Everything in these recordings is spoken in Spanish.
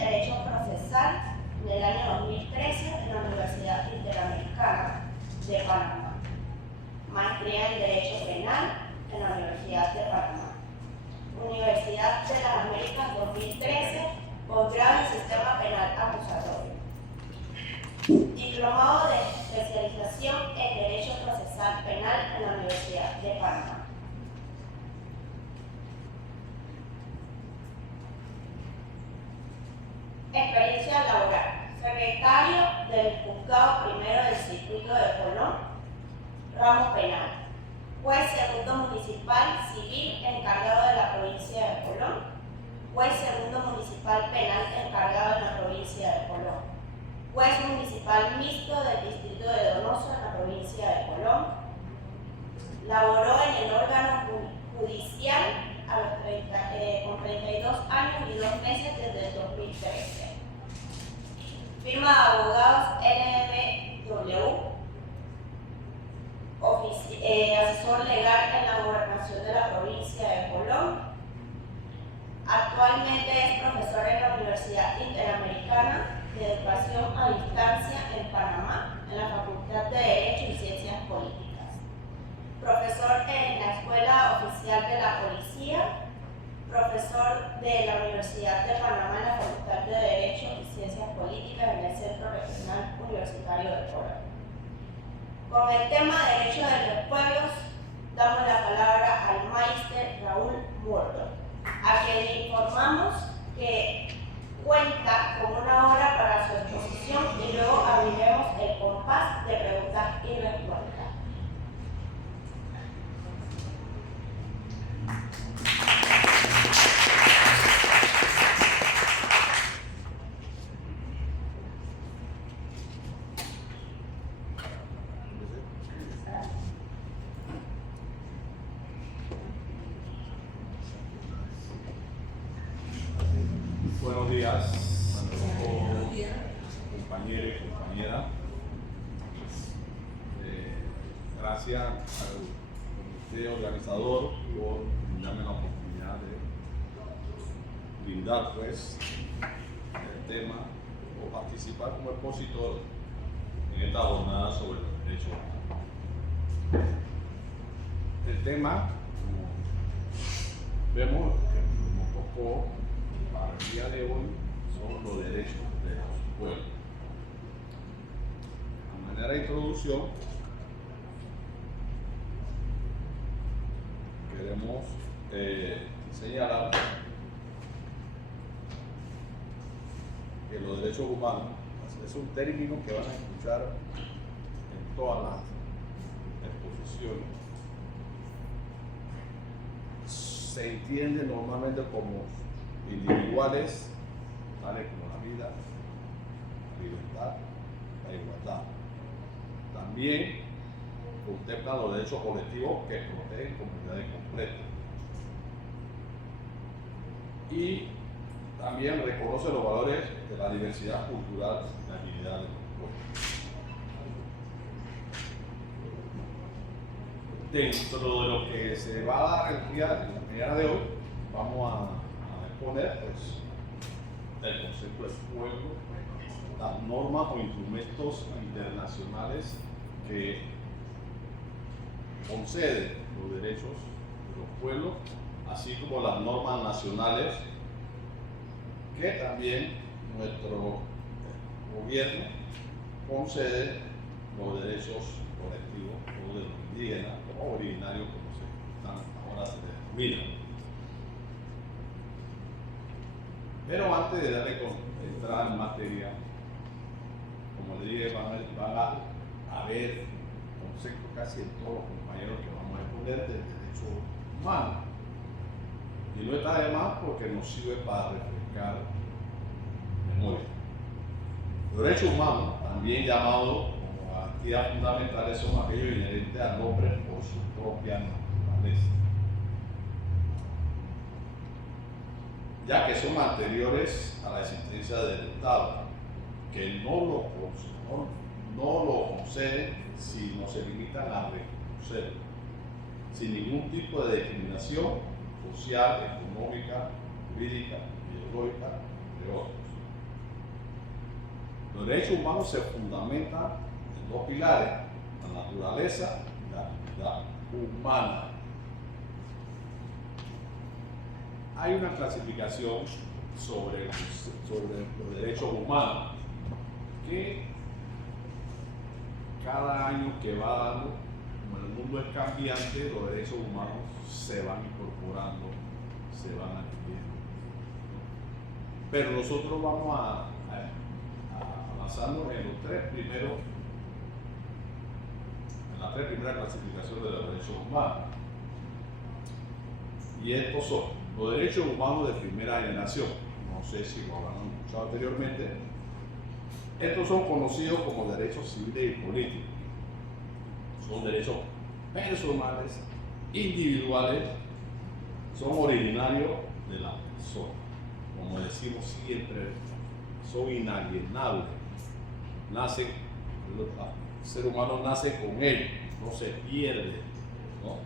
Derecho Procesal en el año 2013 en la Universidad Interamericana de Panamá. Maestría en Derecho Penal en la Universidad de Panamá. Universidad de las Américas 2013, posgrado en Sistema Penal Acusatorio. Diplomado de especialización en Derecho Procesal Penal en la Universidad de Panamá. Experiencia laboral. Secretario del Juzgado Primero del Circuito de Colón, ramo penal. Juez segundo municipal civil encargado de la provincia de Colón. Juez segundo municipal penal encargado en la provincia de Colón. Juez municipal mixto del distrito de Donoso en la provincia de Colón. Laboró en el órgano judicial con 32 años y 2 meses desde el 2013. Firma de abogados LMW, asesor legal en la gobernación de la provincia de Colón. Actualmente es profesor en la Universidad Interamericana de Educación a Distancia en Panamá, en la Facultad de Derecho y Ciencias Políticas. Profesor en la Escuela Oficial de la Policía. Profesor de la Universidad de Panamá en la Facultad de Derecho y Ciencias Políticas en el Centro Regional Universitario de Colón. Con el tema Derecho de los Pueblos, damos la palabra al Maister Raúl Murdo, a quien le informamos que cuenta con 1 hora para su exposición y luego abriremos el compás de preguntas y respuestas. Buenos días, compañeros y compañeras. Gracias al comité organizador por darme la oportunidad de brindar pues el tema o participar como expositor en esta jornada sobre los derechos humanos. El tema, como vemos, que nos tocó para el día de hoy, son los derechos de los pueblos. A manera de introducción, queremos señalar que los derechos humanos es un término que van a escuchar en todas las exposiciones. Se entiende normalmente como individuales, tales como la vida, la libertad, la igualdad. También contemplan los derechos colectivos que protegen comunidades completas. Y también reconoce los valores de la diversidad cultural y la dignidad de los pueblos. Dentro de lo que se va a dar el día de hoy, vamos a exponer pues, el concepto del pueblo, las normas o instrumentos internacionales que conceden los derechos de los pueblos, así como las normas nacionales que también nuestro gobierno concede los derechos colectivos o de los indígenas o originarios, como ahora se denominan. Pero antes de darle entrar en materia, como le dije, van a ver conceptos casi en todos los compañeros que vamos a exponer del derecho humano. Y no está de más porque nos sirve para refrescar memoria. Los derechos humanos, también llamados como actividades fundamentales, son aquellos inherentes al hombre por su propia naturaleza, ya que son anteriores a la existencia del Estado, que no lo concede si no se limitan a reconocer, sin ningún tipo de discriminación social, económica, jurídica, ideológica, entre otros. Los derechos humanos se fundamentan en dos pilares: la naturaleza y la vida humana. Hay una clasificación sobre los derechos humanos que cada año que va dando, como el mundo es cambiante, los derechos humanos se van incorporando, se van adquiriendo. Pero nosotros vamos a avanzando en las tres primeras clasificaciones de los derechos humanos. Y estos son los derechos humanos de primera generación. No sé si lo habrán escuchado anteriormente. Estos son conocidos como derechos civiles y políticos. Son derechos personales, individuales, son originarios de la persona. Como decimos siempre, son inalienables. El ser humano nace con él, no se pierde, ¿no?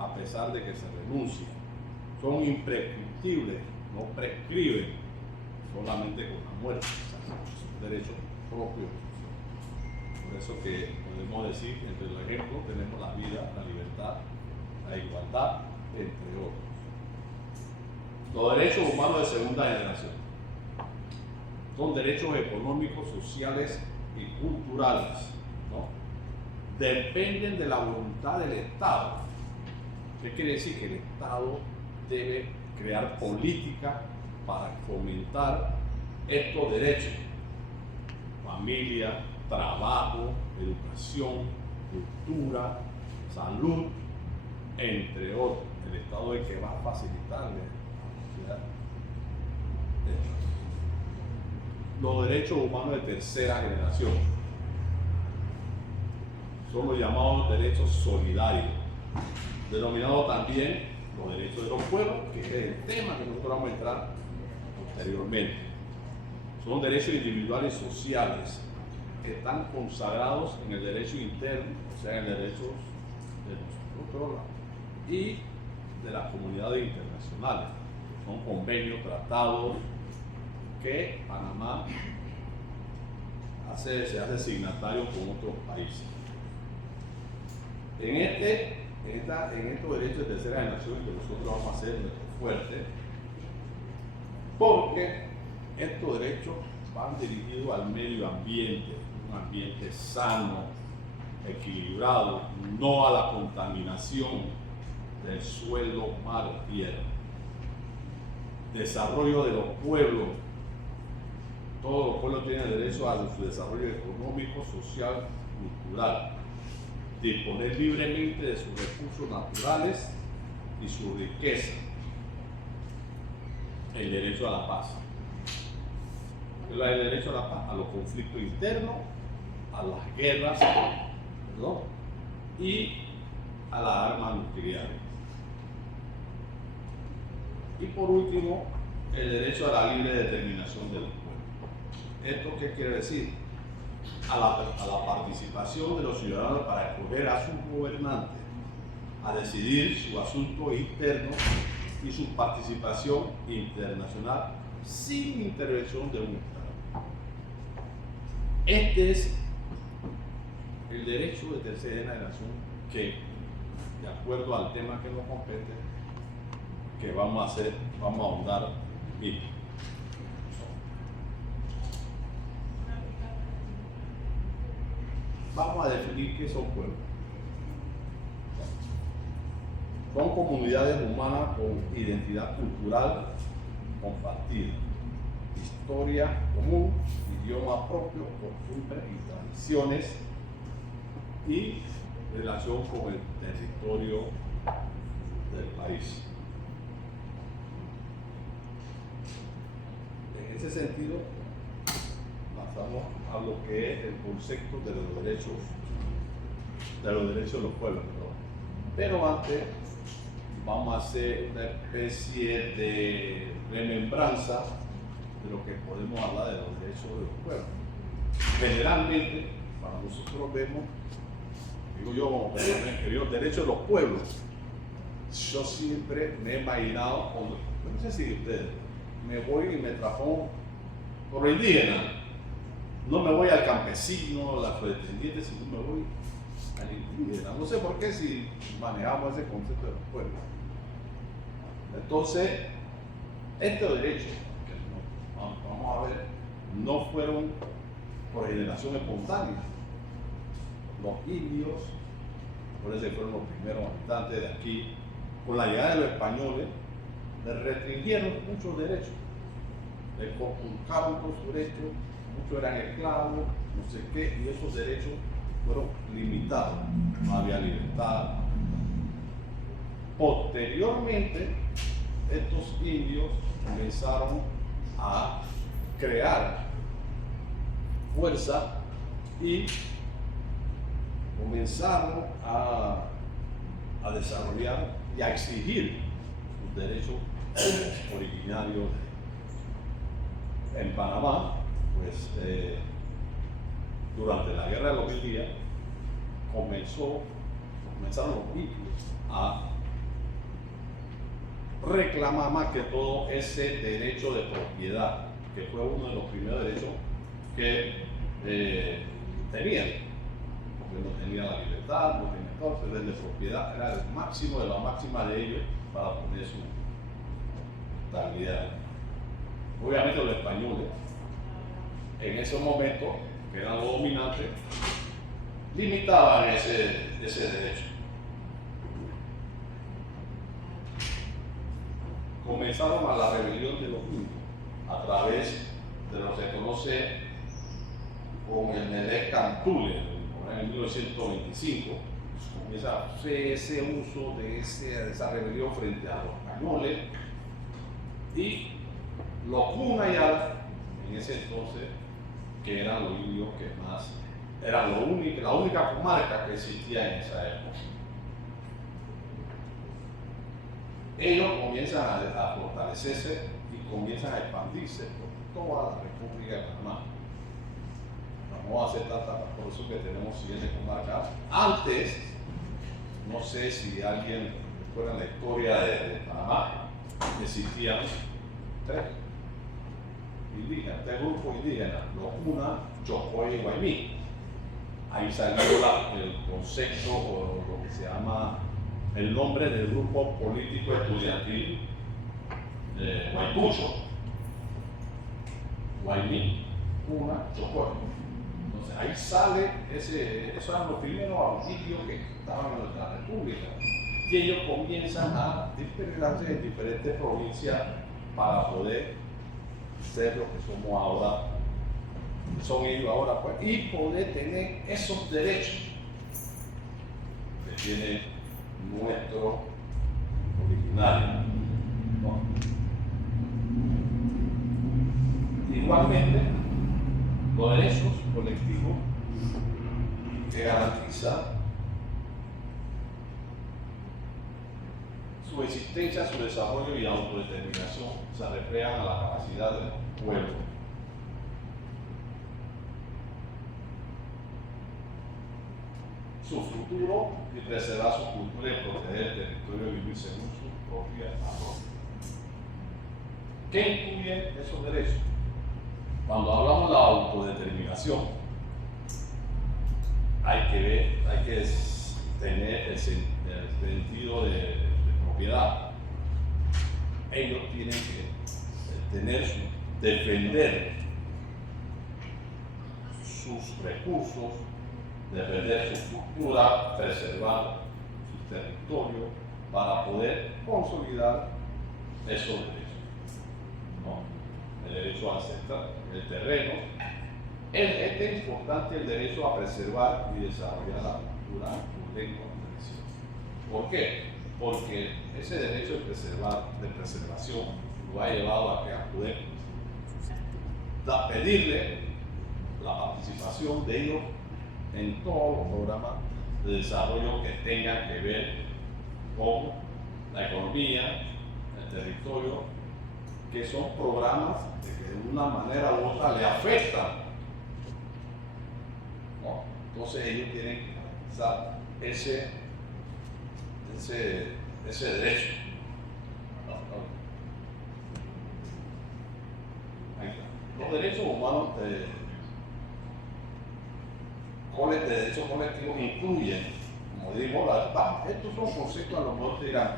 A pesar de que se renuncia. Son imprescriptibles, no prescriben solamente con la muerte. Son derechos propios. Por eso que podemos decir, entre los ejemplos, tenemos la vida, la libertad, la igualdad, entre otros. Los derechos humanos de segunda generación son derechos económicos, sociales y culturales, ¿no? Dependen de la voluntad del Estado. ¿Qué quiere decir? Que el Estado debe crear política para fomentar estos derechos: familia, trabajo, educación, cultura, salud, entre otros. El Estado es el que va a facilitarle a la sociedad. Los derechos humanos de tercera generación son los llamados derechos solidarios, denominados también los derechos de los pueblos, que es el tema que nosotros vamos a entrar posteriormente. Son derechos individuales y sociales que están consagrados en el derecho interno, o sea, en el derecho de nosotros y de las comunidades internacionales. Son convenios, tratados que Panamá se hace signatario con otros países. En estos derechos de tercera generación que nosotros vamos a hacer nuestro fuerte, porque estos derechos van dirigidos al medio ambiente, un ambiente sano, equilibrado, no a la contaminación del suelo, mar, tierra. Desarrollo de los pueblos. Todos los pueblos tienen derecho a su desarrollo económico, social, cultural. Disponer libremente de sus recursos naturales y su riqueza. El derecho a la paz. El derecho a la paz, a los conflictos internos, a las guerras, ¿no? Y a las armas nucleares. Y por último, el derecho a la libre determinación del pueblo. ¿Esto qué quiere decir? A la participación de los ciudadanos para escoger a sus gobernantes, a decidir su asunto interno y su participación internacional sin intervención de un Estado. Este es el derecho de tercera generación que, de acuerdo al tema que nos compete, que vamos a ahondar bien. Vamos a definir qué son pueblos. Son comunidades humanas con identidad cultural compartida, historia común, idioma propio, costumbres y tradiciones y relación con el territorio del país. En ese sentido, pasamos a lo que es el concepto de los derechos de los pueblos. Pero antes vamos a hacer una especie de remembranza de lo que podemos hablar de los derechos de los pueblos. Generalmente, cuando nosotros vemos, digo yo como los derechos de los pueblos, yo siempre me he imaginado, no sé si ustedes, me voy y me transformo por indígena. no me voy al campesino, al afrodescendiente, sino me voy al indígena. No sé por qué si manejamos ese concepto de los pueblos. Entonces, estos derechos que vamos a ver no fueron por generación espontánea. Los indios, por eso fueron los primeros habitantes de aquí, con la llegada de los españoles, les restringieron muchos derechos, les conculcaron todos sus derechos, muchos eran esclavos, no sé qué, y esos derechos fueron limitados, no había libertad. Posteriormente, estos indios comenzaron a crear fuerza y comenzaron a desarrollar y a exigir sus derechos originarios. En Panamá, pues durante la Guerra de los 1000 días, comenzaron los indios a reclamar más que todo ese derecho de propiedad, que fue uno de los primeros derechos que tenían, porque no tenían la libertad, no tenían todo, pero el de propiedad era el máximo de la máxima de ellos para poner su estabilidad. Obviamente los españoles, en ese momento, que eran los dominantes, limitaban ese derecho. Comenzaron a la rebelión de los indios a través de lo que se conoce como el Nedé Cantule, en 1925. Comienza a hacer ese uso de esa rebelión frente a los españoles, y los Cunayala, en ese entonces, que eran los indios que más, eran la única comarca que existía en esa época. Ellos comienzan a fortalecerse y comienzan a expandirse por toda la República de Panamá. Vamos a hacer por eso que tenemos 7 comarcas. Antes, no sé si alguien recuerda la historia de Panamá, existían 3 indígenas, 3 grupos indígenas, los Cuna, Chocó y Guaymí. Ahí salió el concepto o lo que se llama el nombre del grupo político estudiantil Guaypucho, Guaymí, Cuna, Chocó. Entonces ahí sale esos eran los primeros indios que estaban en nuestra república, y ellos comienzan a dispersarse en diferentes provincias para poder ser lo que somos ahora, son ellos ahora, pues, y poder tener esos derechos que tiene nuestro originario, ¿no? Igualmente, los derechos colectivos que garantizan su existencia, su desarrollo y autodeterminación se reflejan a la capacidad del pueblo. Su futuro y preservar su cultura y proteger el territorio y vivir según su propia razón. ¿Qué incluyen esos derechos? Cuando hablamos de la autodeterminación, hay que tener el sentido de propiedad. Ellos tienen que defender sus recursos, defender su cultura, preservar su territorio para poder consolidar esos derechos, ¿no? El derecho a aceptar el terreno. Es importante el derecho a preservar y desarrollar la cultura, su lengua y tradición. ¿Por qué? Porque ese derecho de preservación lo ha llevado a poder pedirle la participación de ellos en todos los programas de desarrollo que tengan que ver con la economía, el territorio, que son programas que de una manera u otra le afectan, ¿no? Entonces ellos tienen que garantizar ese derecho. Ahí está. Los derechos humanos de derechos colectivos incluyen, como digo, estos son conceptos a lo mejor te dirán,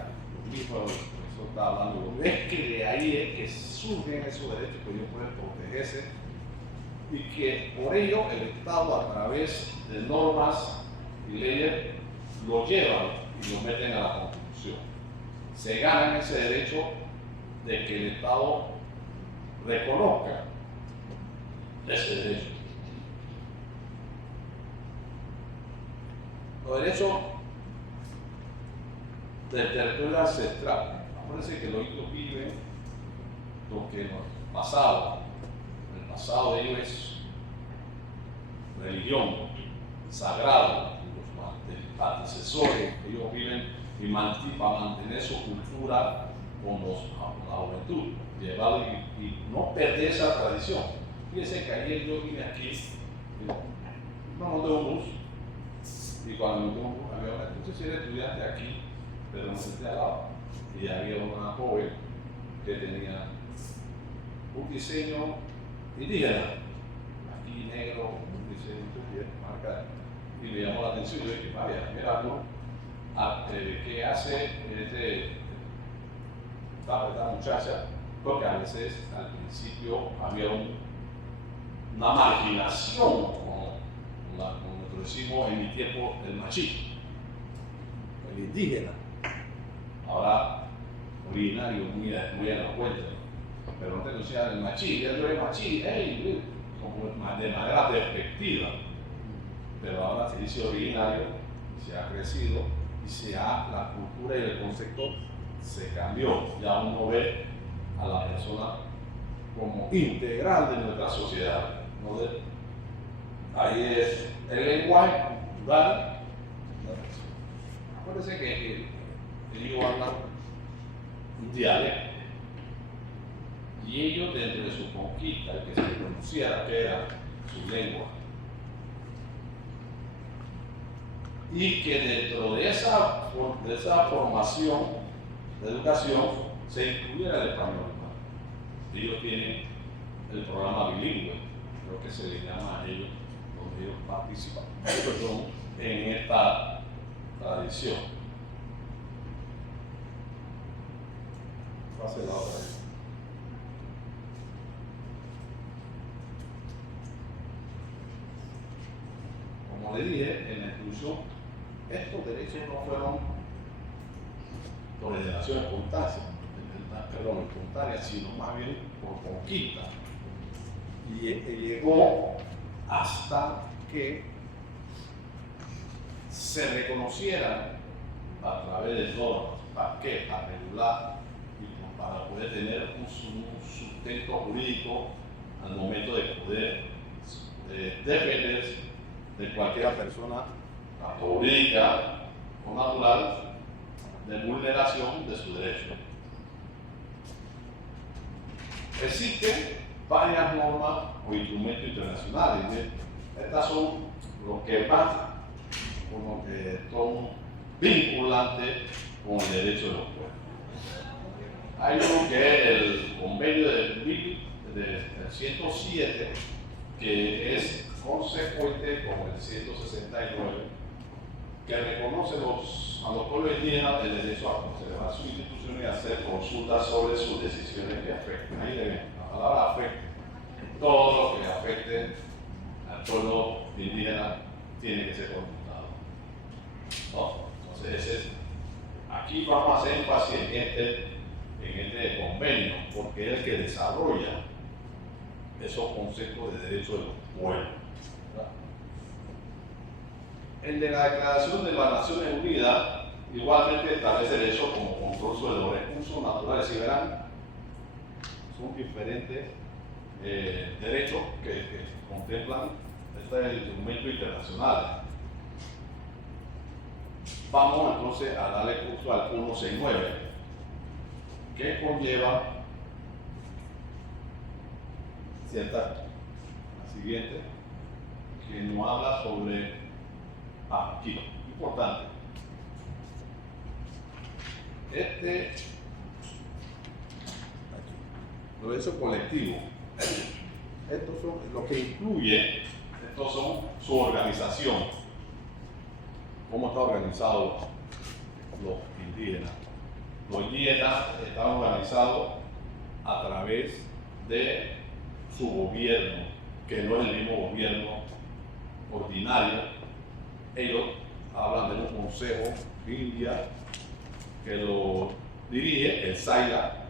hijo, eso está hablando, es que de ahí es que surgen esos derechos que ellos pueden protegerse y que por ello el Estado a través de normas y leyes lo llevan y lo meten a la Constitución. Se ganan ese derecho de que el Estado reconozca ese derecho. Los derechos del territorio ancestral. Acuérdense que los indios viven lo que en el pasado de ellos es religión, sagrado, los antecesores, ellos viven y para mantener su cultura con la juventud, llevarlo y no perder esa tradición. Fíjense que ayer yo vine aquí, no de un bus, y cuando me dio un bus, entonces era estudiante aquí, pero me senté al lado, y había una joven que tenía un diseño indígena, aquí negro, un diseño marcado, y me llamó la atención. Yo dije, vaya, mira, ¿no? ¿Qué hace esta muchacha? Porque a veces al principio había una marginación, como nosotros decimos en mi tiempo, el machí, el indígena. Ahora, originario, muy a la cuenta, pero no te decía el machí, ya yo era machí, como de manera despectiva. Pero ahora se dice originario, se ha crecido y la cultura y el concepto se cambió. Ya uno ve a la persona como integral de nuestra sociedad. Ahí es el lenguaje cultural. Acuérdense que ellos hablan un dialecto y ellos dentro de su conquista, el que se pronunciara que era su lengua, y que dentro de esa formación de educación se incluyera el español. Ellos tienen el programa bilingüe, creo que se le llama a ellos, donde ellos participan en esta tradición. Pase la otra vez. Como le dije, en la introducción, estos derechos no fueron por generación espontánea, sino más bien por conquista. Y llegó hasta que se reconocieran a través de normas. ¿Para qué? Para regular y para poder tener un sustento jurídico al momento de poder defenderse de cualquier persona jurídica o natural de vulneración de su derecho. Existen varias normas o instrumentos internacionales. Estas son los que más, como que son vinculantes con el derecho de los pueblos. Hay uno que es el convenio del 107, que es consecuente con el 169, que reconoce a los pueblos indígenas el derecho a conservar sus instituciones y hacer consultas sobre sus decisiones que afecten. Ahí le ven, la palabra afecta. Todo lo que afecte al pueblo indígena tiene que ser consultado. ¿No? Entonces, aquí vamos a hacer énfasis en este convenio, porque es el que desarrolla esos conceptos de derechos de los pueblos. El de la Declaración de las Naciones Unidas igualmente establece eso como control sobre los recursos naturales. Y verán, son diferentes derechos que contemplan este instrumento internacional. Vamos entonces a darle curso al 169, que conlleva cierta, la siguiente, que nos habla sobre aquí, importante. Los derechos colectivos. Estos son lo que incluye Estos son su organización. ¿Cómo está organizado los indígenas? Los indígenas están organizados a través de su gobierno, que no es el mismo gobierno ordinario. Ellos hablan de un consejo india que lo dirige el Saila,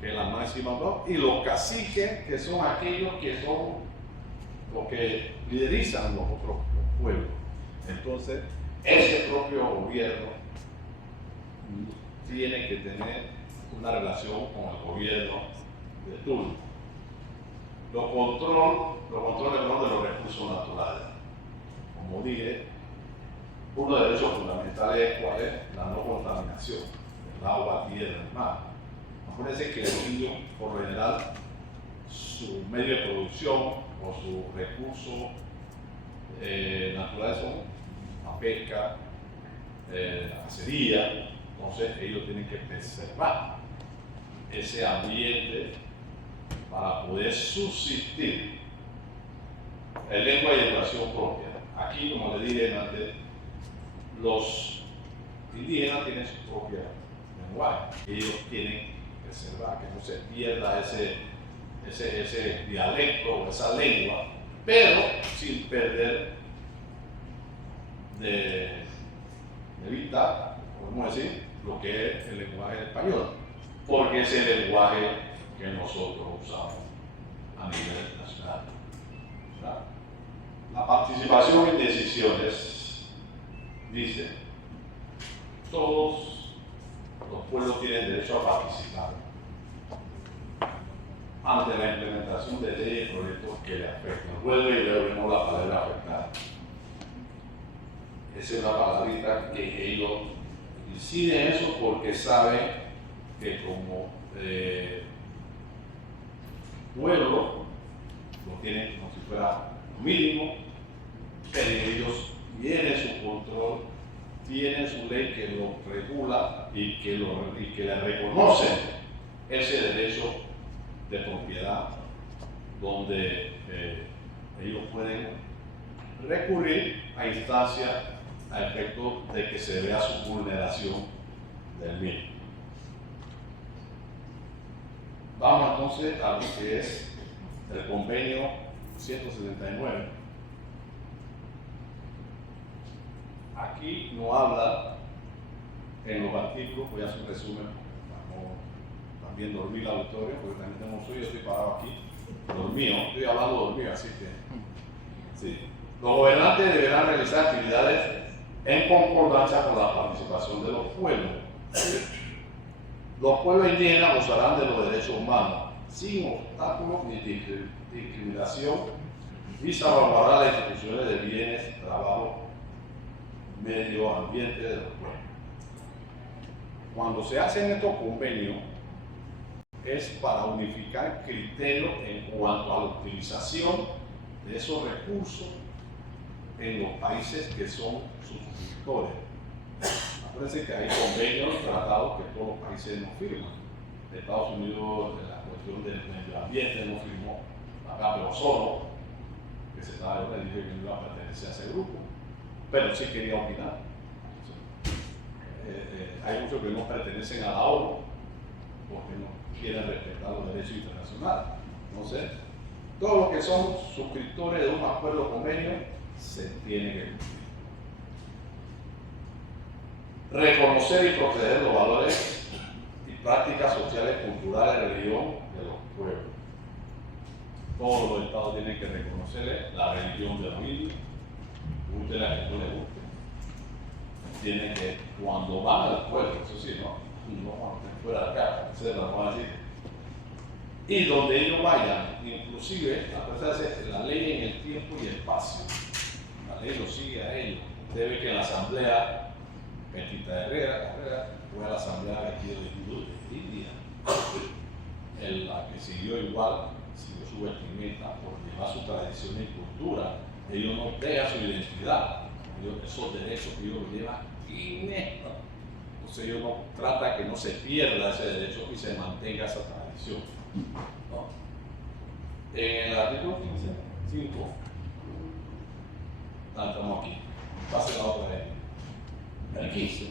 que es la máxima voz, y los caciques, que son aquellos que son los que liderizan los otros pueblos. Entonces, ese propio gobierno tiene que tener una relación con el gobierno de turno. Los controles de los recursos naturales. Como dije, uno de los derechos fundamentales es cuál es la no contaminación del agua, tierra y mar. Acuérdense que el indio, por lo general, su medio de producción o sus recursos naturales son la pesca, la cacería. Entonces ellos tienen que preservar ese ambiente para poder subsistir. El lengua y educación propia. Aquí, como le dije antes, los indígenas tienen su propia lenguaje. Ellos tienen que preservar, que no se pierda ese dialecto o esa lengua, pero sin perder de vista, podemos decir, lo que es el lenguaje español, porque es el lenguaje que nosotros usamos a nivel nacional. ¿Verdad? La participación en decisiones, dice, todos los pueblos tienen derecho a participar ante la implementación de leyes y proyectos que le afectan. Vuelve y vemos la palabra afectar. Esa es una palabrita que ellos inciden en eso porque saben que como pueblo lo tienen como si fuera lo mínimo, pero ellos tienen su control, tienen su ley que lo regula y que le reconocen ese derecho de propiedad, donde ellos pueden recurrir a instancias a efecto de que se vea su vulneración del mismo. Vamos entonces a lo que es el convenio 179. Aquí no habla en los artículos, voy a hacer un resumen para también dormir el auditorio, porque también tenemos suyo, estoy parado aquí, dormido, estoy hablando dormido, así que sí. Los gobernantes deberán realizar actividades en concordancia con la participación de los pueblos. Los pueblos indígenas gozarán de los derechos humanos, sin obstáculos ni discriminación, y salvaguardar las instituciones de bienes, trabajo, medio ambiente de los pueblos. Cuando se hacen estos convenios, es para unificar criterios en cuanto a la utilización de esos recursos en los países que son suscriptores. Acuérdense que hay convenios, tratados que todos los países no firman. Estados Unidos, en la cuestión del medio ambiente, no firmó acá, pero solo, que se estaba de dije que no iba a pertenecer a ese grupo, pero sí quería opinar. Hay muchos que no pertenecen a la ONU porque no quieren respetar los derechos internacionales. Entonces, todos los que son suscriptores de un acuerdo o convenio se tienen que cumplir. Reconocer y proteger los valores y prácticas sociales, culturales, religión de los pueblos. Todos los estados tienen que reconocerle la religión de los indios, guste la que no le guste. Tienen que, cuando van al pueblo, eso sí, no cuando estén fuera de acá, se lo van a decir. Y donde ellos vayan, inclusive, a pesar de la ley en el tiempo y espacio, la ley lo sigue a ellos. Usted ve que en la asamblea, Petita Herrera fue a la asamblea vestido de India. La que siguió igual, siguió su vestimenta por llevar su tradición y cultura. Ellos no dejan su identidad, esos derechos que ellos lo llevan innestos. Entonces ellos no tratan que no se pierda ese derecho y se mantenga esa tradición. ¿No? En el artículo 15 5. Estamos aquí. Pase la otra vez. El 15.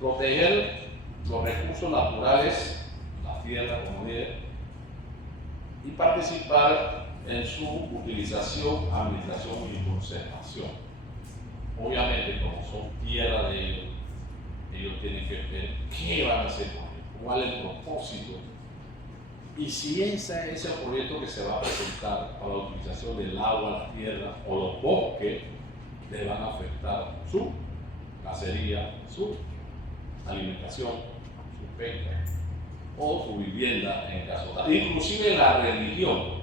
Proteger los recursos naturales, la tierra, como dije, y participar en su utilización, administración y conservación. Obviamente, como son tierra de ellos, ellos tienen que ver qué van a hacer con ellos, cuál es el propósito. Y si ese es el proyecto que se va a presentar para la utilización del agua, la tierra o los bosques, le van a afectar su cacería, su alimentación, su pesca o su vivienda en el caso tal. Inclusive la religión,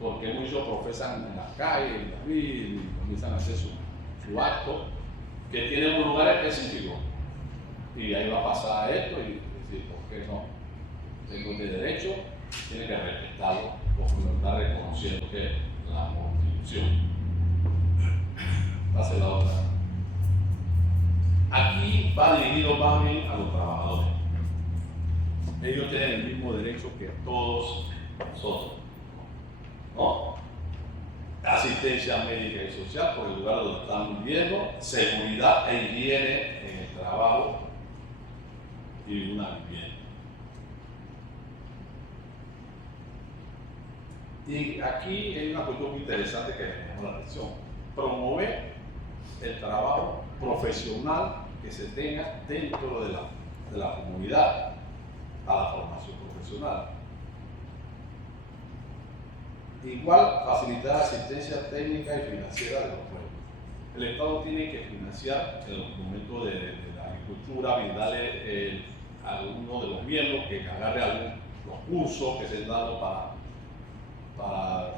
porque muchos profesan en las calles, en la vida, y comienzan a hacer su acto, que tienen un lugar específico. Y ahí va a pasar esto y decir, ¿por qué no? Tengo de derecho, tiene que respetarlo, porque lo está reconociendo que es la Constitución. Pase la otra. Aquí va dirigido más bien a los trabajadores. Ellos tienen el mismo derecho que todos nosotros, ¿no? Asistencia médica y social por el lugar donde están viviendo, seguridad e higiene en el trabajo y una vivienda. Y aquí hay una cuestión muy interesante que me llamó la atención: promover el trabajo profesional que se tenga dentro de la comunidad a la formación profesional. Igual, facilitar asistencia técnica y financiera de los pueblos. El Estado tiene que financiar en los momentos de la agricultura, brindarle a alguno de los gobiernos que agarre los cursos que se han dado para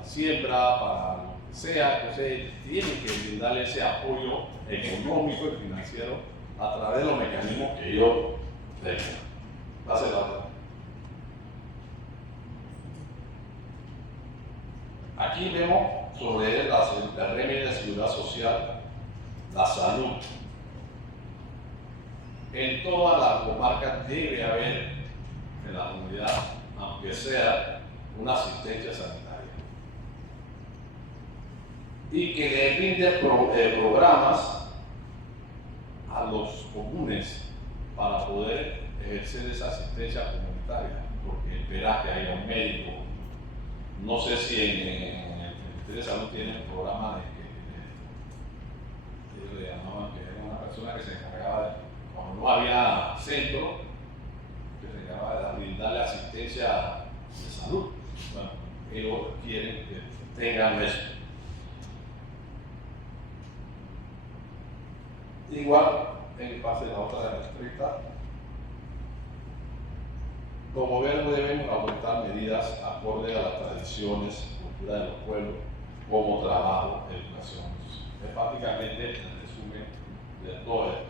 siembra, para lo que sea. Entonces, tiene que brindarle ese apoyo económico y financiero a través de los mecanismos que ellos tengan. Pase la otra. Aquí vemos sobre el régimen de seguridad social, la salud. En todas las comarcas debe haber en la comunidad, aunque sea una asistencia sanitaria. Y que le brinde programas a los comunes para poder ejercer esa asistencia comunitaria, porque espera que haya un médico. No sé si en el Ministerio de Salud tiene un programa ellos le llamaban que era una persona que se encargaba cuando no había centro, que se encargaba de brindarle asistencia de salud. Bueno, ellos quieren que tengan eso. Igual, en el pase de la otra de la estricta, como gobierno deben adoptar medidas acorde a las tradiciones, cultura de los pueblos, como trabajo, educación. Es prácticamente el resumen de todo esto.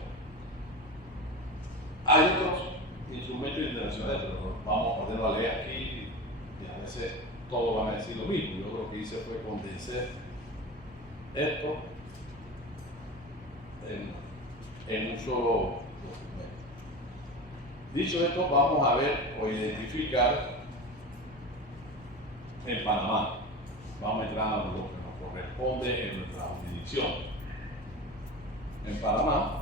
Hay otros instrumentos internacionales, pero vamos a ponerlo a leer aquí y a veces todos van a decir lo mismo. Yo lo que hice fue condensar esto en un solo documento. Dicho esto, vamos a ver o identificar en Panamá. Vamos a entrar a lo que nos corresponde en nuestra jurisdicción. En Panamá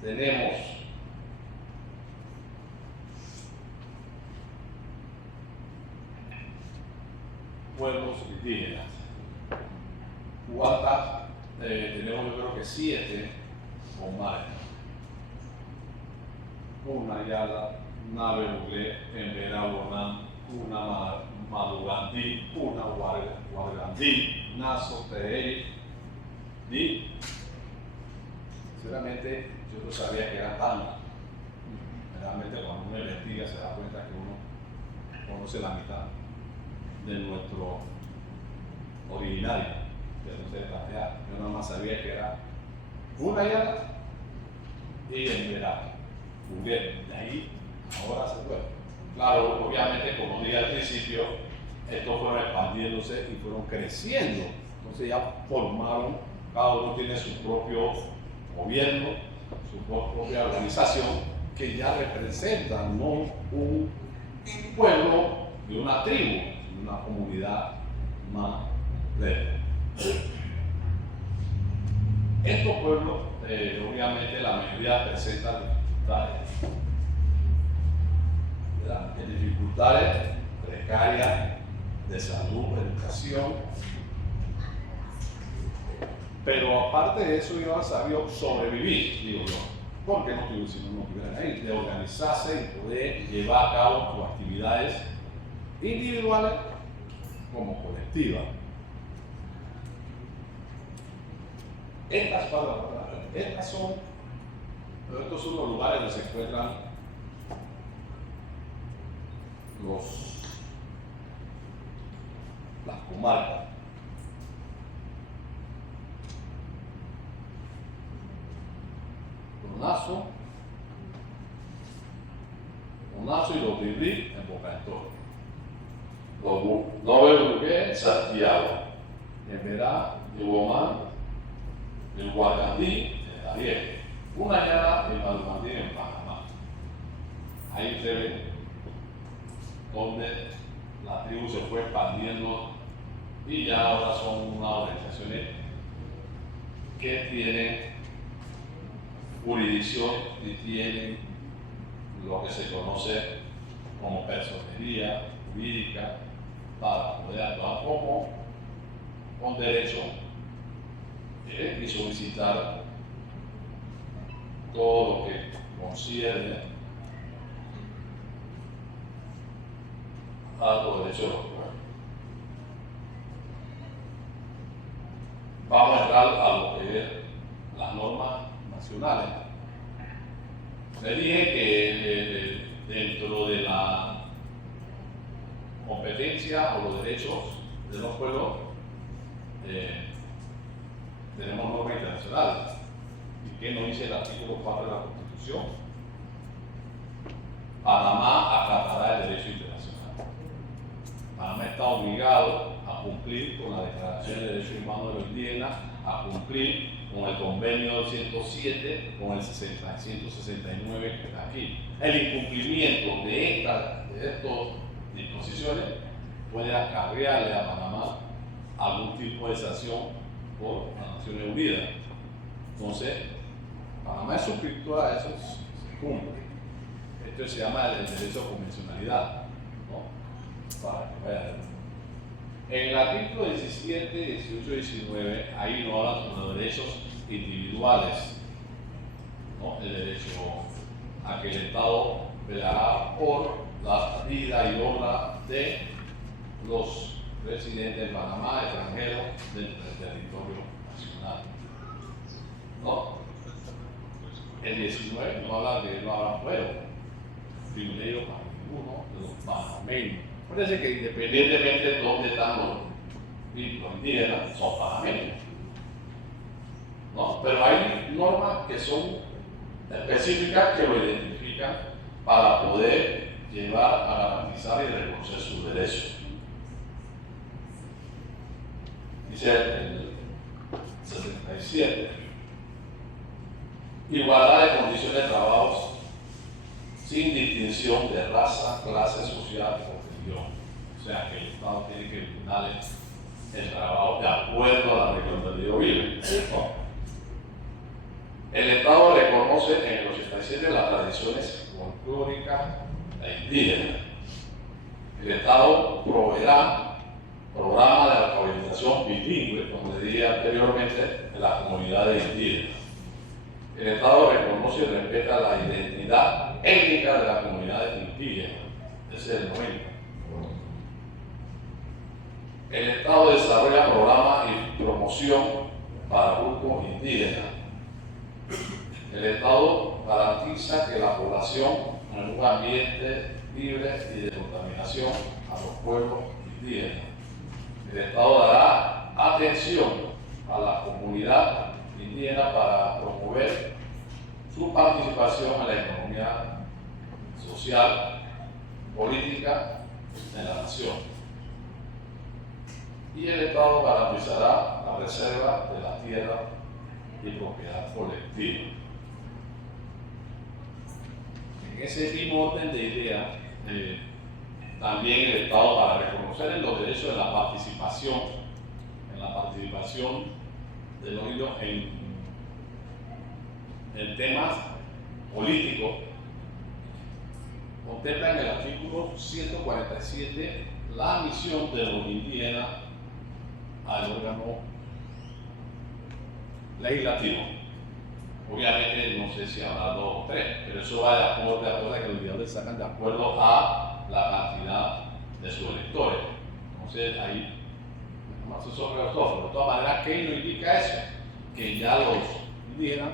tenemos pueblos indígenas. ¿Cuántas? Tenemos, yo creo que 7 comarcas. Una Yala, una Beruglé, Emberá, Bonán, una Madugandí, una Huargandí, Naso, Teeri, y sinceramente yo no sabía que era tanto. Realmente cuando uno investiga se da cuenta que uno conoce la mitad de nuestro originario. Yo nada más sabía que era una Yala y Emberá. De ahí ahora se fue. Claro, obviamente, como dije al principio, estos fueron expandiéndose y fueron creciendo. Entonces ya formaron, cada uno tiene su propio gobierno, su propia organización, que ya representan no pueblo, de una tribu, de una comunidad más lejos. Estos pueblos, obviamente, la mayoría presentan dificultades. ¿Verdad? Dificultades precarias de salud, educación. Pero aparte de eso, ellos han sabido sobrevivir, digo yo. Porque si no estuvieran ahí, de organizarse y poder llevar a cabo sus actividades individuales como colectivas. Estos son los lugares donde se encuentran las comarcas. Onazo y los Vibrí en Boca del Toro. Los Noveluqué en Santiago. En Verá, en Guamán, en Guarcandí, en Darién. Una llana en Valmandí en Panamá. Ahí se ve donde la tribu se fue expandiendo y ya ahora son unas organizaciones que tienen jurisdicción y tienen lo que se conoce como personería jurídica para poder actuar como con derecho y solicitar todo lo que concierne a los derechos de los pueblos. Vamos a entrar a lo que es las normas nacionales. Le dije que dentro de la competencia o los derechos de los pueblos tenemos normas internacionales. ¿Y qué nos dice el artículo 4 de la Constitución? Panamá acatará el derecho internacional. Panamá está obligado a cumplir con la Declaración de Derechos Humanos de los Indígenas, a cumplir con el convenio 107, con el 169 que está aquí. El incumplimiento de estas disposiciones puede acarrearle a Panamá algún tipo de sanción por las Naciones Unidas. Entonces, Panamá es suscriptor a eso, se cumple. Esto se llama el derecho a convencionalidad, ¿no? Para que vayan. En el artículo 17, 18 y 19, ahí nos hablan sobre los derechos individuales, ¿no? El derecho a que el Estado velará por la vida y obra de los residentes de Panamá, extranjeros, dentro del territorio nacional, ¿no? El 19 no habla de no habrá fuero, privilegio para ninguno de los panameños. Parece que independientemente de dónde están los indígenas, son panameños, ¿no? Pero hay normas que son específicas que lo identifican para poder llevar a garantizar y reconocer sus derechos. Dice el 77, igualdad de condiciones de trabajo sin distinción de raza, clase social o religión. O sea que el Estado tiene que brindarle el trabajo de acuerdo a la región donde ellos viven. El Estado reconoce en el 87 las tradiciones folclóricas e indígenas. El Estado proveerá programas de alfabetización bilingüe, como le dije anteriormente, en las comunidades indígenas. El Estado reconoce y respeta la identidad étnica de las comunidades indígenas. Ese es el 90. El Estado desarrolla programas y promoción para grupos indígenas. El Estado garantiza que la población en un ambiente libre y de contaminación a los pueblos indígenas. El Estado dará atención a la comunidad indígena para promover su participación en la economía social, política en la nación. Y el Estado garantizará la reserva de la tierra y propiedad colectiva. En ese mismo orden de ideas, también el Estado para reconocer los derechos de la participación, de los indios en temas políticos, contempla en el artículo 147 la misión de los indígenas al órgano legislativo. Obviamente no sé si habrá 2 o 3, pero eso va de acuerdo a que los indígenas sacan de acuerdo a la cantidad de sus electores. Entonces ahí más sobre los dos. De todas maneras, ¿qué nos indica eso? Que ya los indígenas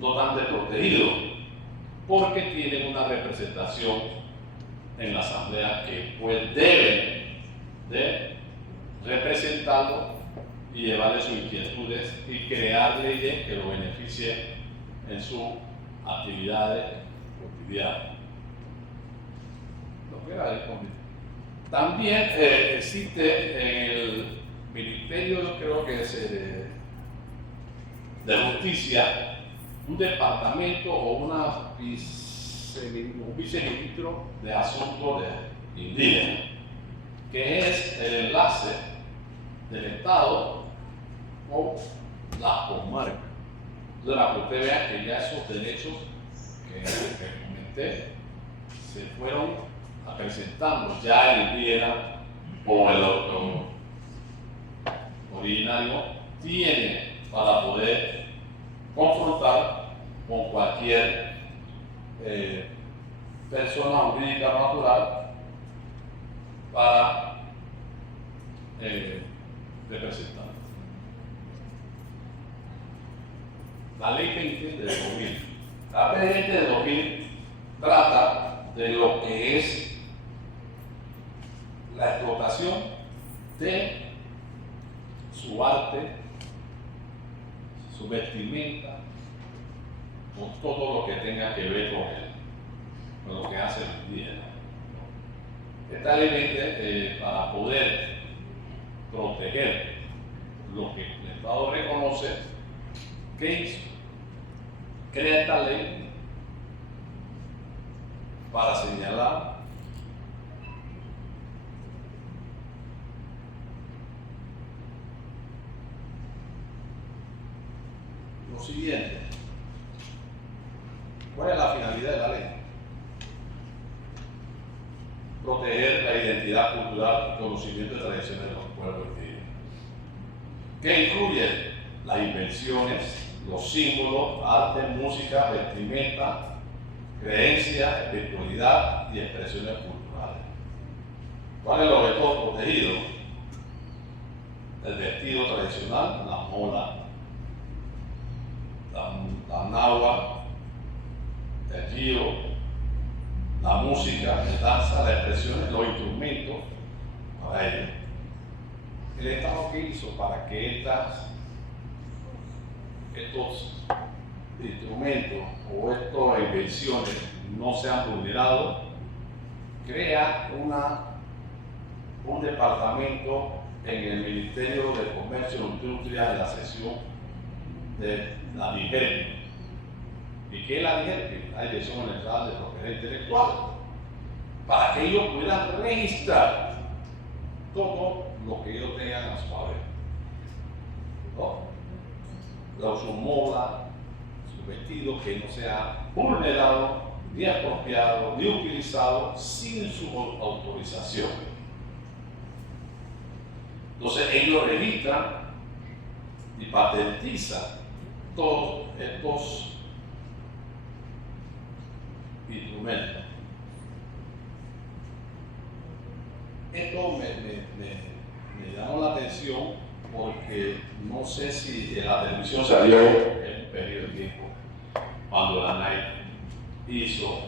no están desprotegidos porque tienen una representación en la asamblea que pues deben de representarlo y llevarle sus inquietudes y crear leyes que lo beneficien en sus actividades cotidianas. También existe en el Ministerio, yo creo que es de Justicia, un departamento o un viceministro de Asuntos Indígenas, que es el enlace del Estado con las comarcas. Entonces, para que usted vea que ya esos derechos que comenté se fueron acrecentando. Ya el indígena o el originario tiene para poder confrontar con cualquier persona jurídica natural para representar. La ley 20 de 2000. La ley 20 de 2000 trata de lo que es la explotación de su arte, su vestimenta, con todo lo que tenga que ver con lo que hace el indígena. Esta ley para poder proteger lo que el Estado reconoce, ¿qué hizo? Crea esta ley para señalar lo siguiente. ¿Cuál es la finalidad de la ley? Proteger la identidad cultural, conocimiento y tradiciones de los pueblos indígenas. ¿Qué incluye? Las invenciones, los símbolos, arte, música, vestimenta, creencias, espiritualidad y expresiones culturales. ¿Cuál es el objeto protegido? El vestido tradicional, la mola, la nahua, el giro, la música, la danza, las expresiones, los instrumentos para ello. El Estado que hizo para que estos instrumentos o estas invenciones no sean vulnerados, crea un departamento en el Ministerio de Comercio e Industria de la sección de la DIGERPI. ¿Y qué es la DIGERPI? La Dirección General de Propiedad Intelectual, para que ellos puedan registrar todo lo que ellos tengan a su haber, ¿no? Su moda, su vestido, que no sea vulnerado, ni apropiado, ni utilizado sin su autorización. Entonces ellos registran y patentizan todos estos instrumentos. Esto me llamó la atención porque no sé si en la televisión salió en un periodo de tiempo cuando la Nike hizo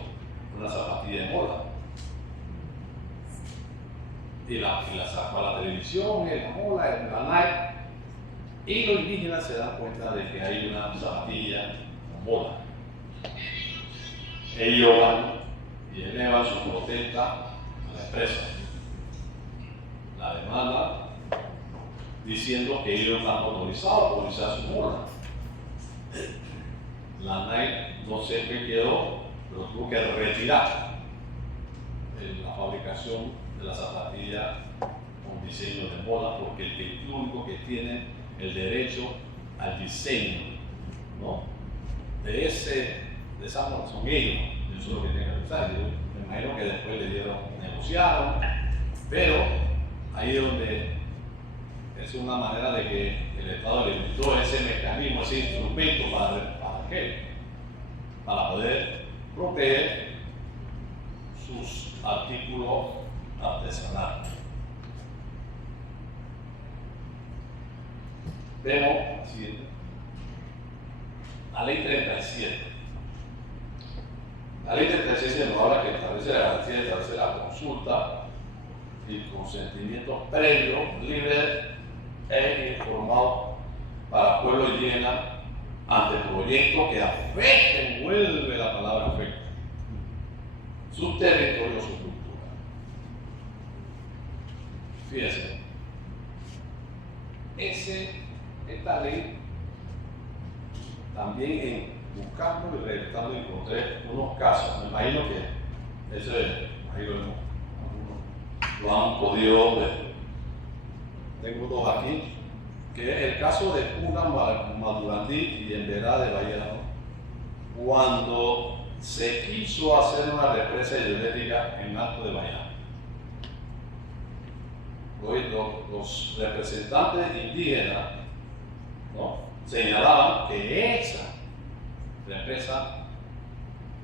una zapatilla de moda y la sacó a la televisión, la moda, la Nike, y los indígenas se dan cuenta de que hay una zapatilla con moda. Ellos van y elevan su protesta a la empresa. La demanda diciendo que ellos están autorizados a utilizar su moda. La Nike no sé qué quedó, pero tuvo que retirar la fabricación de la zapatilla con diseño de moda, porque el único que tiene el derecho al diseño, ¿no? de esa moda son ellos, eso es lo que tienen que pensar. Yo me imagino que después negociaron, pero ahí es donde es una manera de que el Estado le dio ese mecanismo, ese instrumento para poder proteger sus artículos artesanales. Vemos la siguiente. La ley 37. La ley 37 nos habla que establece la garantía de establecer la consulta y consentimiento previo, libre e informado para pueblo indígena ante proyectos que afecten, vuelve la palabra afecta, su territorio, su cultura. Fíjense, esta ley también buscando y revisando encontré unos casos. Me imagino que ahí lo han podido ver. Tengo dos aquí, que es el caso de Puna Madurandí y en Verá de Bayano, cuando se quiso hacer una represa hidroeléctrica en Alto de Bayano. Los representantes indígenas, ¿no?, señalaban que esa represa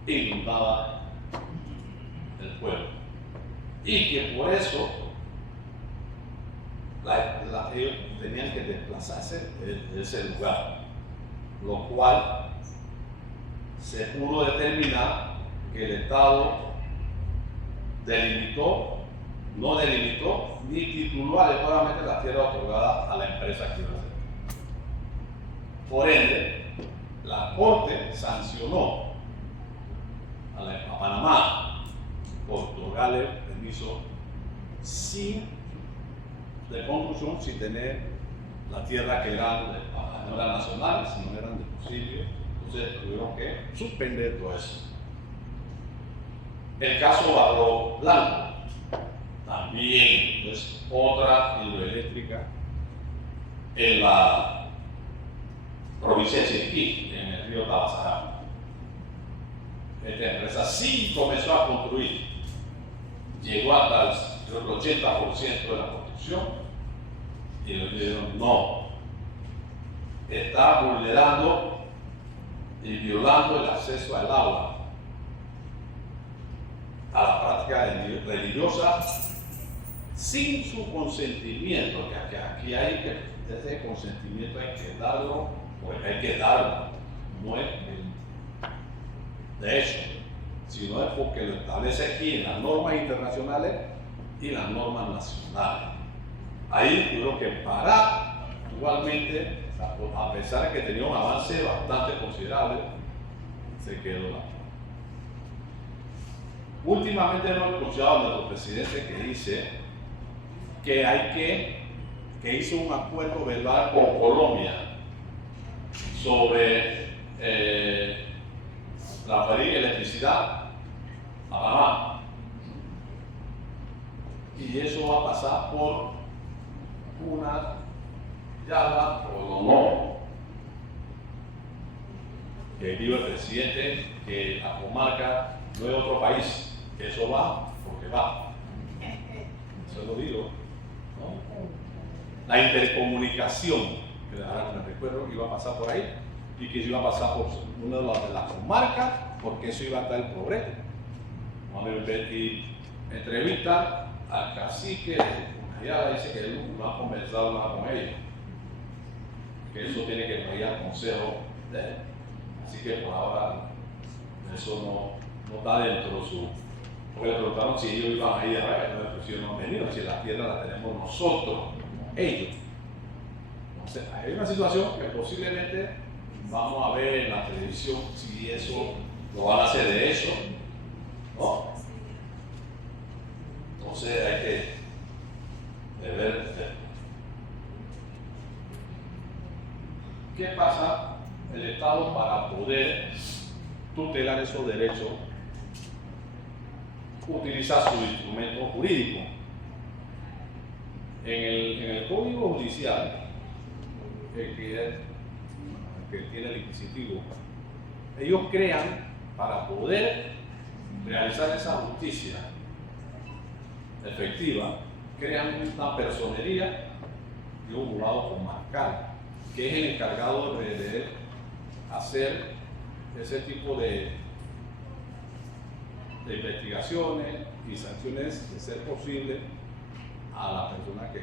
inundaba el pueblo y que por eso ellos tenían que desplazarse de ese lugar, lo cual se pudo determinar que el Estado no delimitó ni tituló adecuadamente las tierras otorgadas a la empresa que iba a hacer. Por ende, la Corte sancionó a Panamá por otorgarle permiso de construcción sin tener la tierra que eran no eran nacionales, sino eran de subsidio. Entonces tuvieron que suspender todo eso. El caso Barro Blanco también es otra hidroeléctrica en la provincia de Chiriquí, en el río Tabasará. Esta empresa sí comenzó a construir, llegó hasta el 80% de la construcción y le dijeron no, está vulnerando y violando el acceso al agua, a la práctica religiosa sin su consentimiento, que aquí hay que, ese consentimiento hay que darlo, porque hay que darlo, no es de hecho, sino es porque lo establece aquí en las normas internacionales y las normas nacionales. Ahí tuvieron que parar, igualmente, a pesar de que tenía un avance bastante considerable, se quedó la. Últimamente hemos escuchado a nuestro presidente que dice que hizo un acuerdo verbal con Colombia sobre transferir electricidad a Panamá. Y eso va a pasar por una Yala o no, que dijo el presidente que la comarca no es otro país, que eso va porque va. Eso lo digo, ¿no? La intercomunicación, que ahora me recuerdo que iba a pasar por ahí, y que iba a pasar por una de las comarcas, porque eso iba a estar el progreso. Manuel Betty entrevista al cacique, allá dice que él no ha conversado nada con ellos, que eso tiene que pedir al consejo de él. Así que por ahora eso no está dentro de su. Porque le preguntaron si ellos iban a ir a ver, no, si ellos no han venido, si la tierra la tenemos nosotros, ellos. Entonces, hay una situación que posiblemente vamos a ver en la televisión si eso lo van a hacer de eso, ¿no? Entonces hay que ver qué pasa el Estado para poder tutelar esos derechos utiliza su instrumento jurídico. En el Código Judicial, que tiene el inquisitivo, ellos crean, para poder realizar esa justicia efectiva, crean una personería y un jurado comarcal, que es el encargado de hacer ese tipo de investigaciones y sanciones, de ser posible, a las personas que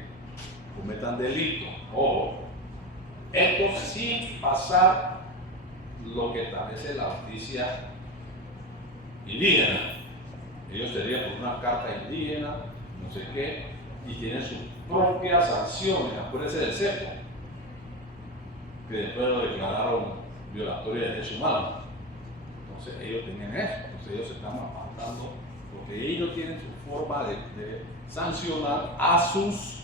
cometan delitos. O esto sin pasar lo que establece la justicia indígena. Ellos serían por una carta indígena, no sé qué, y tienen sus propias sanciones. Acuérdense del cepo, que después lo declararon violatorio de derechos humanos. Entonces ellos tenían eso, entonces ellos se están apartando, porque ellos tienen su forma de sancionar a sus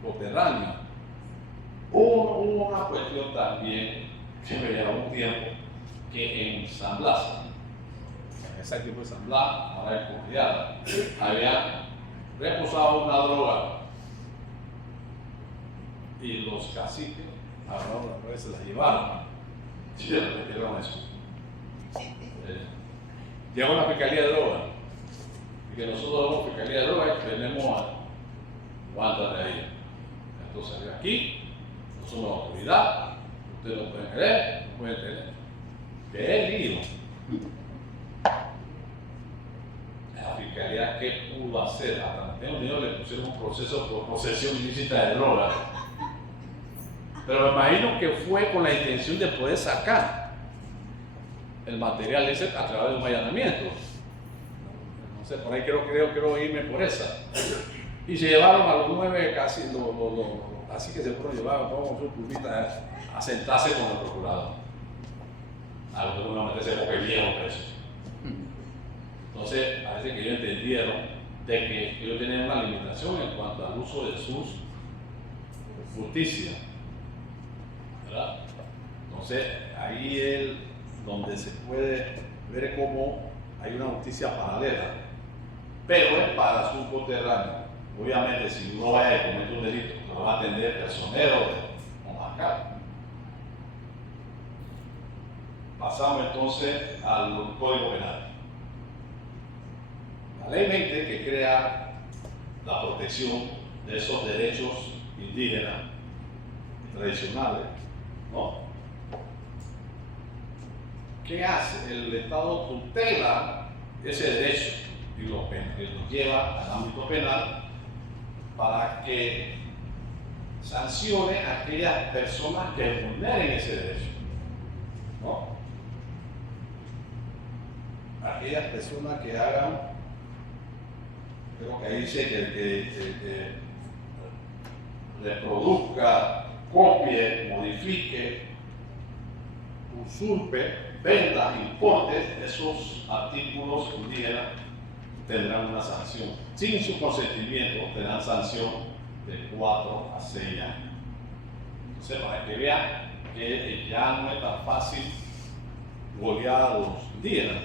coterráneos. Hubo una cuestión también que me llevó un tiempo, que en San Blas, en ese tiempo de San Blas, ahora en Comunidad, había reposado una droga y los caciques agarraron la droga y se la llevaron. Sí, le metieron eso. Llegó la Fiscalía de Droga, y que nosotros somos Fiscalía de Droga y tenemos a guantas de ahí. Entonces aquí no somos la autoridad, ustedes no pueden creer, no pueden tener. ¿Qué lío? La Fiscalía, ¿qué pudo hacer? A Estados Unidos le pusieron un proceso por posesión ilícita de droga. Pero me imagino que fue con la intención de poder sacar el material ese a través de un allanamiento. No sé, por ahí creo irme por esa. Y se llevaron a los 9 casi, así que se fueron llevados con su pulpita a sentarse con el procurador. A los que uno meterse porque viejo preso. Entonces, parece que ellos entendieron de que ellos tenían una limitación en cuanto al uso de sus justicia. ¿Verdad? Entonces, ahí es donde se puede ver cómo hay una justicia paralela, pero es para su coterráneo. Obviamente, si uno vaya a cometer un delito, lo va a atender personero o marcado. Pasamos entonces al Código Penal. La Ley 20, que crea la protección de esos derechos indígenas tradicionales, ¿no? ¿Qué hace? El Estado tutela ese derecho y lo lleva al ámbito penal para que sancione a aquellas personas que vulneren ese derecho, ¿no? Aquellas personas que hagan, creo que ahí dice que reproduzca, copie, modifique, usurpe, venda, importe esos artículos indígenas, tendrán una sanción. Sin su consentimiento tendrán sanción de 4 a 6 años. Entonces, para que vean que ya no es tan fácil golear a los indígenas,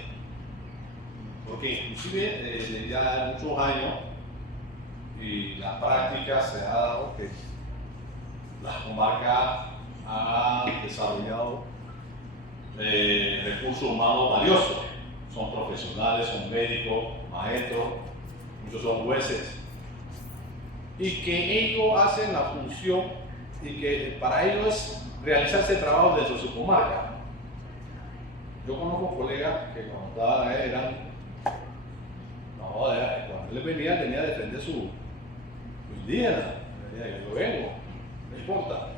porque inclusive desde ya muchos años y la práctica se ha dado que las comarcas han desarrollado recursos humanos valiosos. Son profesionales, son médicos, maestros, muchos son jueces, y que ellos hacen la función y que para ellos es realizar ese trabajo desde su comarca. Yo conozco colegas que cuando estaban ahí cuando él venía tenía que defender su indígena, decía, yo vengo, no importa.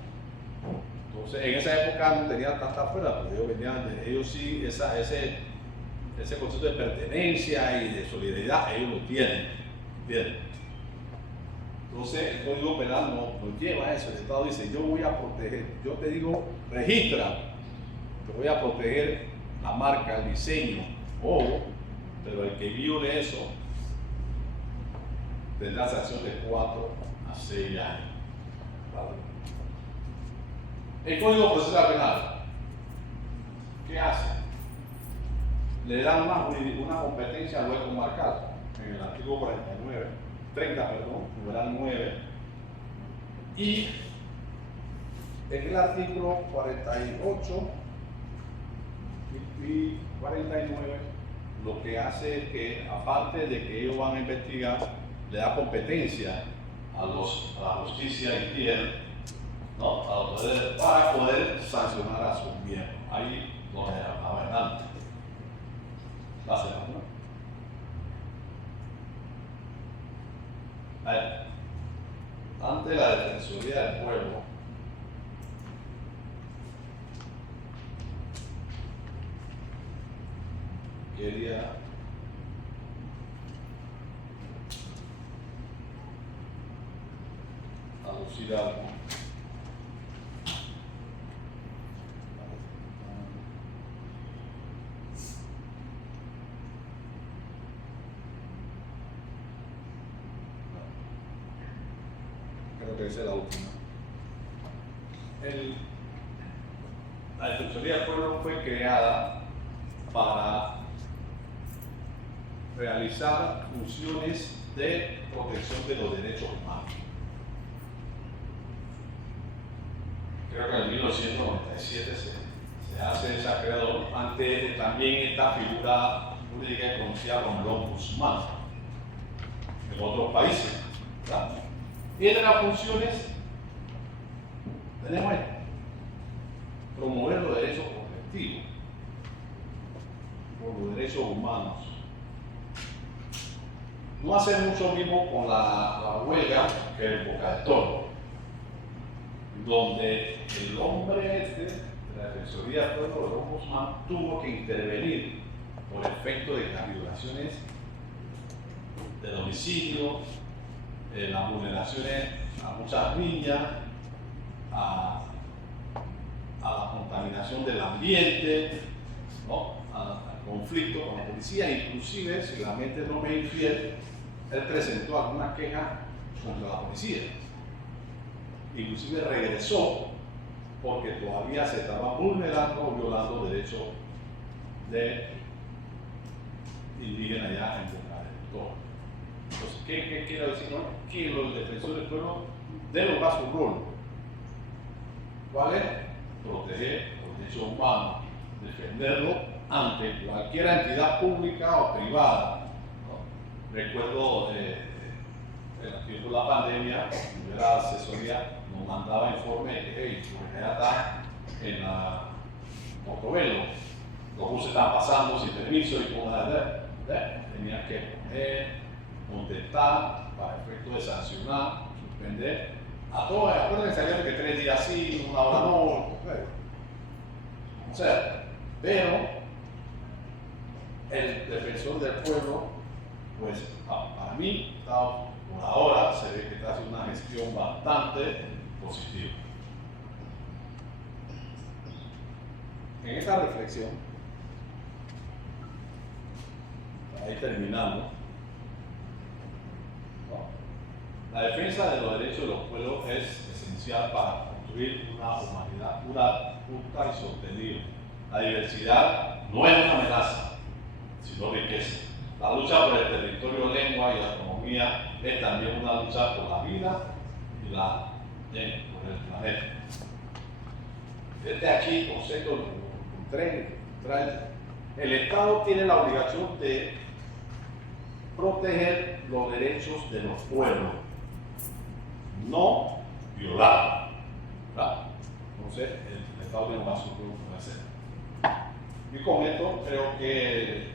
Entonces, en esa época no tenía tanta fuerza, porque ellos venían, ellos sí, ese concepto de pertenencia y de solidaridad, ellos lo tienen. ¿Entienden? Entonces, el Código Penal no lleva a eso. El Estado dice, yo voy a proteger, yo te digo, registra, te voy a proteger la marca, el diseño, pero el que viole eso tendrá sanción de 4 a 6 años. ¿Vale? El Código Procesal Penal, ¿qué hace? le dan una competencia al juez comarcal en el artículo 30, numeral 9, y en el artículo 48 y 49 lo que hace es que, aparte de que ellos van a investigar, le da competencia a la justicia interna, ¿no? Para poder sancionar a sus miembros. Ahí lo dejaba antes. Ante la Defensoría del Pueblo, quería aducir algo. Creo que esa es la última. La Defensoría del Pueblo fue creada para realizar funciones de protección de los derechos humanos. Creo que en 1997 se hace esa creación, ante también esta figura jurídica conocida como el ombudsman en otros países, ¿verdad? Y entre las funciones tenemos esto: promover los derechos colectivos, por los derechos humanos. No hace mucho mismo con la huelga que el Boca de Toro, donde el hombre de la Defensoría del Pueblo, el ombudsman, tuvo que intervenir por efecto de las violaciones de domicilio, las vulneraciones a muchas niñas, a la contaminación del ambiente, ¿no? Al conflicto con la policía. Inclusive, si la mente no me es infiel, él presentó alguna queja contra la policía. Inclusive regresó porque todavía se estaba vulnerando o violando derechos de indígenas allá en Boca del Toro. Entonces, ¿qué quiero decir? Que los defensores del pueblo deben jugar su rol. ¿Cuál es? Proteger los derechos humanos, defenderlos ante cualquier entidad pública o privada. ¿No? Recuerdo en el tiempo de la pandemia, la asesoría nos mandaba informes de que, hey, ya está en la Portobelo, los buses están pasando sin permiso y como tenían que poner, contestar para efecto de sancionar, suspender a todos. Acuérdense que 3 días sí, 1 hora no. O sea, pero el defensor del pueblo, pues para mí, por ahora se ve que está haciendo una gestión bastante positiva. En esta reflexión, para ir terminando, la defensa de los derechos de los pueblos es esencial para construir una humanidad pura, justa y sostenible. La diversidad no es una amenaza, sino riqueza. La lucha por el territorio, lengua y autonomía es también una lucha por la vida y por el planeta. Desde aquí, concepto el Estado tiene la obligación de proteger los derechos de los pueblos, no violarlos. Entonces, el Estado tiene más su que hacer. Y con esto creo que,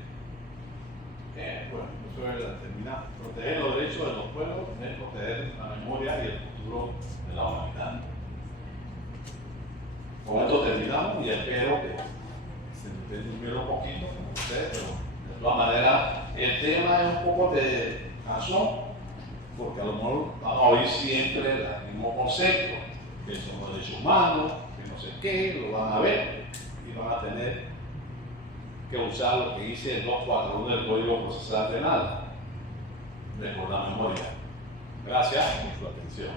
bueno, eso es terminar. Proteger los derechos de los pueblos es proteger la memoria y el futuro de la humanidad. Con esto terminamos y espero que se me durmiera un poquito, no sé, pero de todas maneras el tema es un poco de razón, porque a lo mejor vamos a oír siempre el mismo concepto, que son los derechos humanos, que no sé qué, lo van a ver y van a tener que usar lo que dice el 241 del Código Procesal Penal, recordar memoria. Gracias por su atención.